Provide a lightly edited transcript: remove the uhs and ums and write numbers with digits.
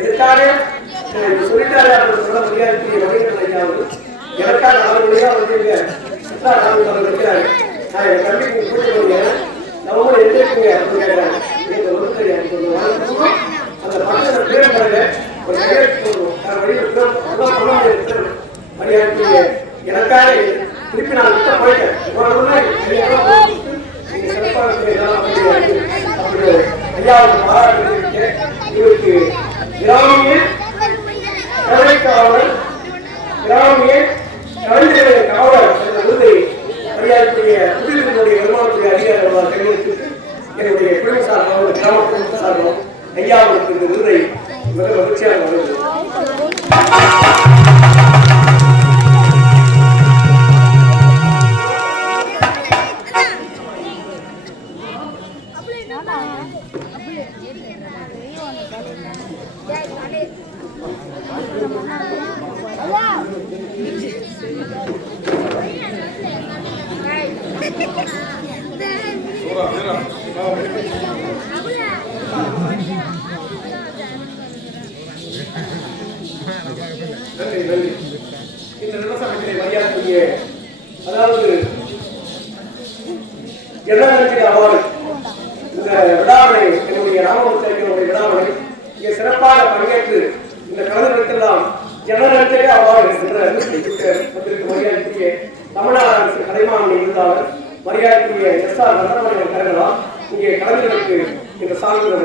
எதுக்காக சொல்லிட்டாரு அப்படின்னு சொல்ல முடியாது. வகைகள் ஐயாவது எனக்காக 4 மணியா வந்து வைக்கிறாரு. நான் என் கல்விக்கு கூட்டு வருவேன். நம்ம எந்திரிக்குங்க அப்படின்னு கேட்கிறாங்க. எனக்கு வந்து தெரியாது. அந்த படத்தை பேர் பாருங்க ஒரு கையெழுத்து போடுவோம். மரியாதை எனக்காக திருப்பி நான் விட்ட போயிட்டேன். ஐயாவுக்கு பாராட்டு இவருக்கு கிராமிய கலை காவலர் கிராமிய கலைஞர்கள் காவலர் என்ற விருதை மரியாதைக்குரிய புதிய வருமானத்துறை அதிகாரிகளால் கையெழுத்து என்னுடைய குடும்ப சார்பாக கிராம குடும்ப சார்பாக ஐயாவுக்கு இந்த விருதை மிக மகிழ்ச்சியாக வருகிறது. இந்த விவசாயத்தை மரியாதைக்குரிய அதாவது ஜனநாயக அவார்டு இந்த விழாவை என்னுடைய ராமபுரத்தினுடைய விழாவை இங்கே சிறப்பாக பங்கேற்று இந்த கலைஞர்களுக்கெல்லாம் ஜனநாயக அவார்டு என்ற மரியாதைக்குரிய தமிழ்நாடு அரசு கலைமாமணி விருதாளர் மரியாதைக்குரிய எஸ்.ஆர். ரத்னமணி அவர்கள் இங்கே கலைஞர்களுக்கு இந்த சான்றிதழ்